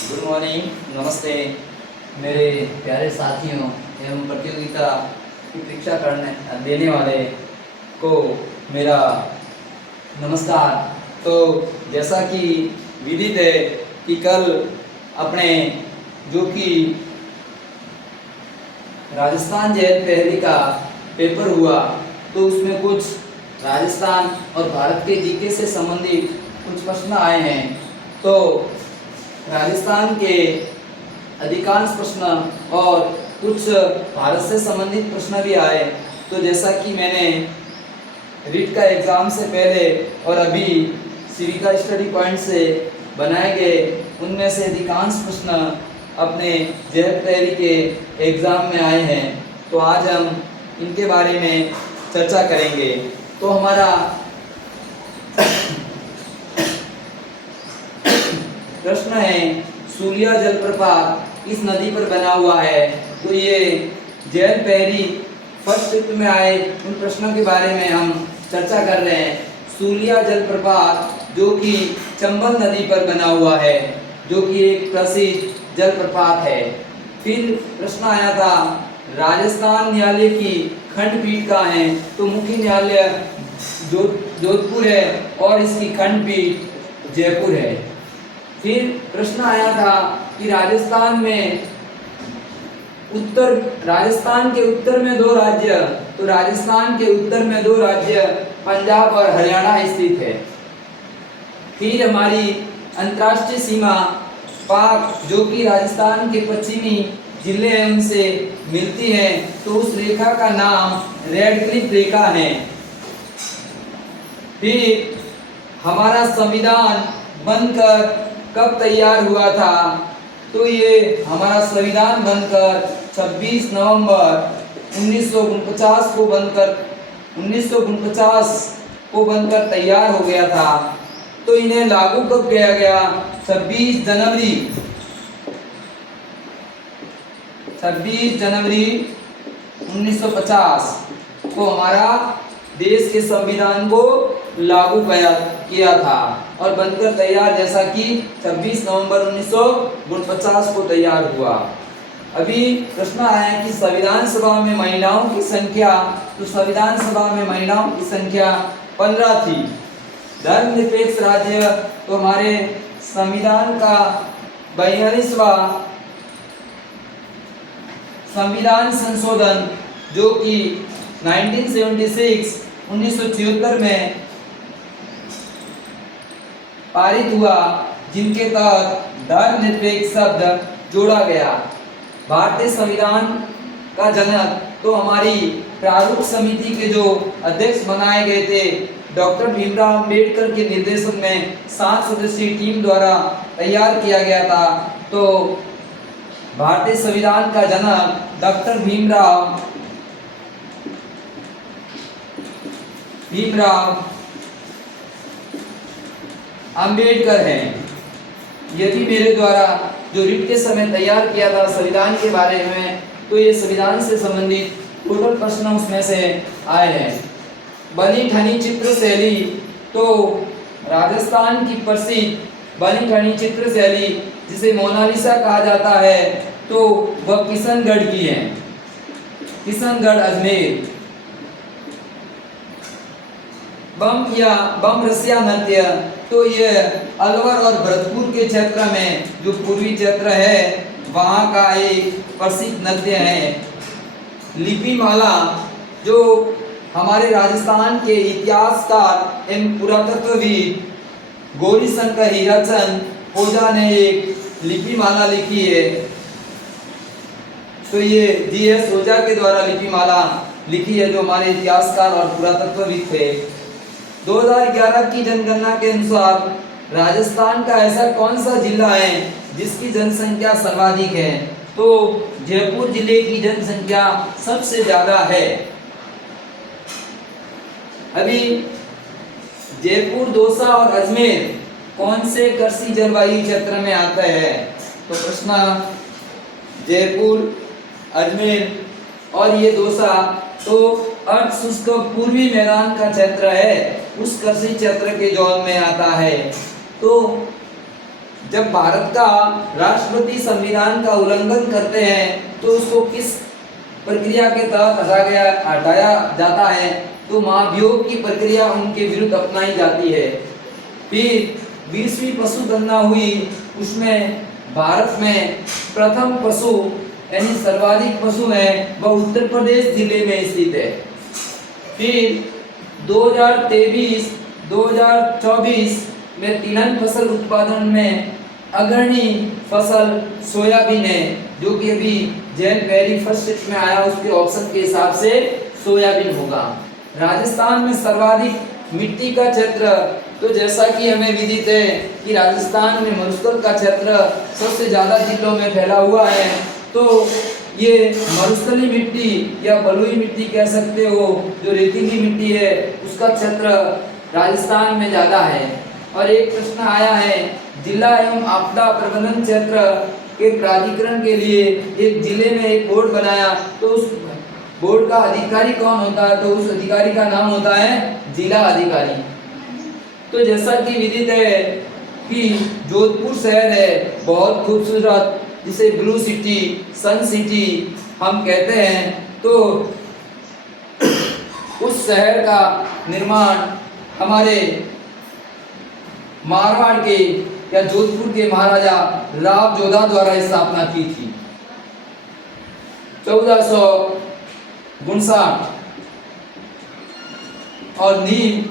Good morning, नमस्ते मेरे प्यारे साथियों एवं प्रतियोगिता की परीक्षा करने देने वाले को मेरा नमस्कार। तो जैसा कि विदित है कि कल अपने जो कि राजस्थान जेल पहली का पेपर हुआ, तो उसमें कुछ राजस्थान और भारत के जीके से संबंधित कुछ प्रश्न आए हैं। तो राजस्थान के अधिकांश प्रश्न और कुछ भारत से संबंधित प्रश्न भी आए। तो जैसा कि मैंने रीट का एग्ज़ाम से पहले और अभी सिविका स्टडी पॉइंट से बनाए गए, उनमें से अधिकांश प्रश्न अपने जेल तैयारी के एग्ज़ाम में आए हैं। तो आज हम इनके बारे में चर्चा करेंगे। तो हमारा प्रश्न है, सूलिया जलप्रपात इस नदी पर बना हुआ है। तो ये जेल पहली फर्स्ट शिफ्ट में आए उन प्रश्नों के बारे में हम चर्चा कर रहे हैं। सूलिया जलप्रपात जो कि चंबल नदी पर बना हुआ है, जो कि एक प्रसिद्ध जलप्रपात है। फिर प्रश्न आया था, राजस्थान न्यायालय की खंडपीठ कहाँ है? तो मुख्य न्यायालय जोधपुर है और इसकी खंडपीठ जयपुर है। फिर प्रश्न आया था कि राजस्थान के उत्तर में दो राज्य, तो राजस्थान के उत्तर में दो राज्य पंजाब और हरियाणा स्थित है। फिर हमारी अंतर्राष्ट्रीय सीमा पाक जो कि राजस्थान के पश्चिमी जिले हैं उनसे मिलती है, तो उस रेखा का नाम रेड क्लिफ रेखा है। फिर हमारा संविधान बनकर कब तैयार हुआ था? तो ये हमारा संविधान बनकर 26 नवंबर 1949 को बनकर तैयार हो गया था। तो इन्हें लागू कब किया गया? 26 जनवरी 1950 को हमारा देश के संविधान को लागू किया था और बनकर तैयार, जैसा कि 26 नवंबर 1949 को तैयार हुआ। अभी प्रश्न आया कि संविधान सभा में महिलाओं की संख्या, तो संविधान सभा में महिलाओं की संख्या 15 थी। धर्मनिरपेक्ष राज्य, तो हमारे संविधान का 42वां संविधान संशोधन जो कि 1976 में पारित हुआ, जिनके तहत धर्मनिरपेक्ष शब्द जोड़ा गया। भारतीय संविधान का जनक, तो हमारी प्रारूप समिति के जो अध्यक्ष बनाए गए थे डॉक्टर भीमराव अंबेडकर के निर्देशन में 7 सदस्यीय टीम द्वारा तैयार किया गया था। तो भारतीय संविधान का जनक डॉक्टर भीमराव अंबेडकर हैं। यदि मेरे द्वारा जो रीट के समय तैयार किया था संविधान के बारे में, तो ये संविधान से संबंधित टोटल प्रश्न उसमें से आए हैं। बनी ठनी चित्र शैली, तो राजस्थान की प्रसिद्ध बनी ठनी चित्र शैली जिसे मोनालिसा कहा जाता है, तो वह किशनगढ़ की है, किशनगढ़ अजमेर। बम रसिया नृत्य, तो ये अलवर और भरतपुर के क्षेत्र में जो पूर्वी क्षेत्र है वहाँ का एक प्रसिद्ध नृत्य है। लिपिमाला, जो हमारे राजस्थान के इतिहासकार एवं पुरातत्वविद गौरीशंकर हीराचंद ओझा ने एक लिपिमाला लिखी है। तो ये जी.एस. ओझा के द्वारा लिपिमाला लिखी है, जो हमारे इतिहासकार और पुरातत्वविद थे। 2011 की जनगणना के अनुसार राजस्थान का ऐसा कौन सा जिला है जिसकी जनसंख्या सर्वाधिक है? तो जयपुर जिले की जनसंख्या सबसे ज्यादा है। अभी जयपुर, दौसा और अजमेर कौन से कृषि जलवायु क्षेत्र में आता है? तो प्रश्न जयपुर, अजमेर और ये दौसा तो अर्ध शुष्क पूर्वी मैदान का क्षेत्र है, उस कृषि क्षेत्र के जोन में आता है। तो जब भारत का राष्ट्रपति संविधान का उल्लंघन करते हैं तो उसको किस प्रक्रिया के तहत हटाया जाता है? तो महाभियोग की प्रक्रिया उनके विरुद्ध अपनाई जाती है। फिर 20वीं पशु गणना हुई, उसमें भारत में प्रथम पशु यानी सर्वाधिक पशु है वह उत्तर प्रदेश जिले में स्थित है। फिर 2023-2024 में तिलहन फसल उत्पादन में अग्रणी फसल सोयाबीन है, जो कि अभी जेएन पहली फर्स्ट शिफ्ट में आया, उसके ऑप्शन के हिसाब से सोयाबीन होगा। राजस्थान में सर्वाधिक मिट्टी का क्षेत्र, तो जैसा कि हमें विदित है कि राजस्थान में मरुस्थल का क्षेत्र सबसे ज्यादा जिलों में फैला हुआ है, तो ये मरुस्थलीय मिट्टी या बलुई मिट्टी कह सकते हो, जो रेतीली मिट्टी है उसका क्षेत्र राजस्थान में ज्यादा है। और एक प्रश्न आया है, जिला एवं आपदा प्रबंधन क्षेत्र के प्राधिकरण के लिए एक जिले में एक बोर्ड बनाया, तो उस बोर्ड का अधिकारी कौन होता है? तो उस अधिकारी का नाम होता है जिला अधिकारी। तो जैसा कि विदित है कि जोधपुर शहर है बहुत खूबसूरत, जिसे ब्लू सिटी, सन सिटी हम कहते हैं, तो उस शहर का निर्माण हमारे मारवाड़ के या जोधपुर के महाराजा राव जोधा द्वारा स्थापना की थी 1459। और नींव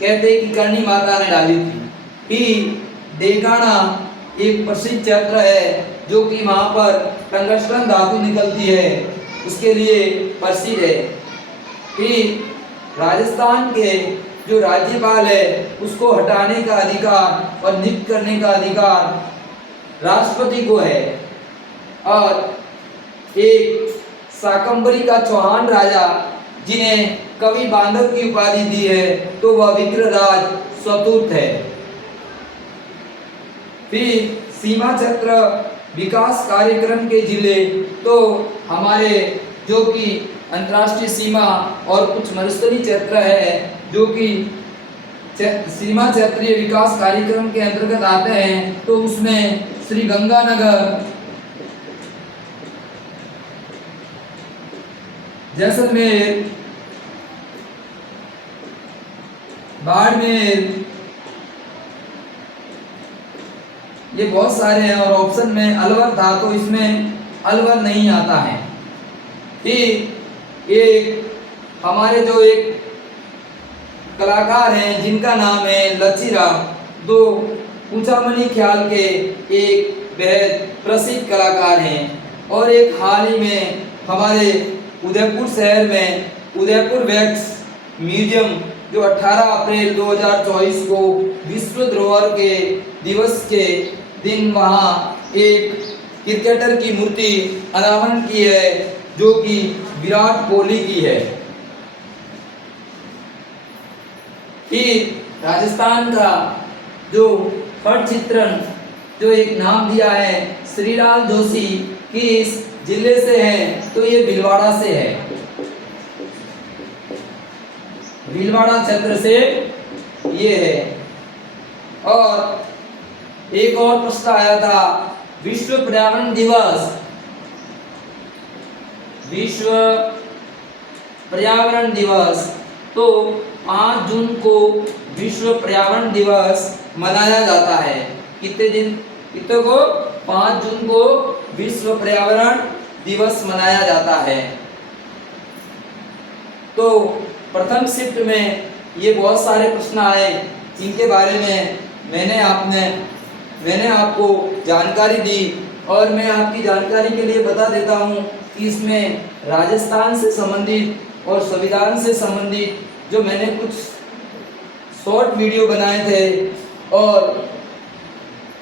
कहते हैं कि करणी माता ने डाली थी। फिर डेगाना एक प्रसिद्ध क्षेत्र है, जो कि वहां पर टंगस्टन धातु निकलती है, उसके लिए प्रसिद्ध है। फिर राजस्थान के जो राज्यपाल है उसको हटाने का अधिकार और नियुक्त करने का अधिकार राष्ट्रपति को है। और एक शाकंभरी का चौहान राजा, जिन्हें कवि बांधव की उपाधि दी है, तो वह विक्रराज चतुर्थ है। फिर सीमा क्षेत्र विकास कार्यक्रम के जिले, तो हमारे जो कि अंतर्राष्ट्रीय सीमा और कुछ मरुस्थलीय क्षेत्र है जो कि सीमा क्षेत्रीय विकास कार्यक्रम के अंतर्गत आते हैं, तो उसमें श्री गंगानगर, जैसलमेर, बाड़मेर, ये बहुत सारे हैं। और ऑप्शन में अलवर था, तो इसमें अलवर नहीं आता है। फिर एक हमारे जो एक कलाकार हैं जिनका नाम है लच्छीराम, दो पूछामणि ख्याल के एक बेहद प्रसिद्ध कलाकार हैं। और एक हाल ही में हमारे उदयपुर शहर में उदयपुर वैक्स म्यूजियम, जो 18 अप्रैल 2024 को विश्व धरोहर के दिवस के दिन वहाँ एक क्रिकेटर की मूर्ति अनावरण की है, जो कि विराट कोहली की है। फिर राजस्थान का जो पट चित्रण, जो एक नाम दिया है श्रीलाल जोशी, किस जिले से है? तो ये भीलवाड़ा से है, भीलवाड़ा क्षेत्र से ये है। और एक और प्रश्न आया था, विश्व पर्यावरण दिवस, विश्व पर्यावरण दिवस, तो 5 जून को विश्व पर्यावरण दिवस मनाया जाता है। कितने को? 5 जून को विश्व पर्यावरण दिवस मनाया जाता है। तो प्रथम शिफ्ट में ये बहुत सारे प्रश्न आए, इनके बारे में मैंने आपको जानकारी दी। और मैं आपकी जानकारी के लिए बता देता हूँ कि इसमें राजस्थान से संबंधित और संविधान से संबंधित जो मैंने कुछ शॉर्ट वीडियो बनाए थे, और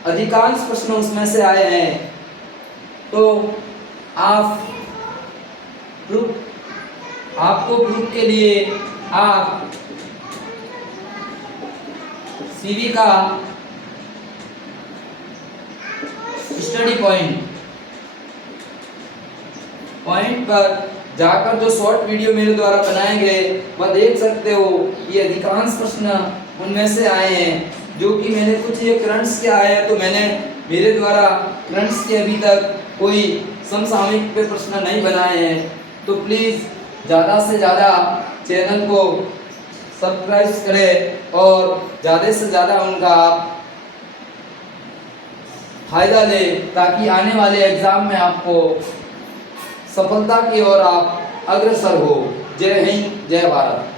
अधिकांश प्रश्न उसमें से आए हैं। तो आपको प्रूफ के लिए आप सीवी का स्टडी पॉइंट पर जाकर जो शॉर्ट वीडियो मेरे द्वारा बनाए गए वह देख सकते हो। ये अधिकांश प्रश्न उनमें से आए हैं, जो कि मैंने कुछ ये करंट्स के आए हैं, तो मैंने मेरे द्वारा करंट्स के अभी तक कोई समसामयिक पे प्रश्न नहीं बनाए हैं। तो प्लीज़ ज़्यादा से ज़्यादा चैनल को सब्सक्राइब करें और ज़्यादा से ज़्यादा उनका आप फायदा लें, ताकि आने वाले एग्ज़ाम में आपको सफलता की ओर आप अग्रसर हो। जय हिंद, जय भारत।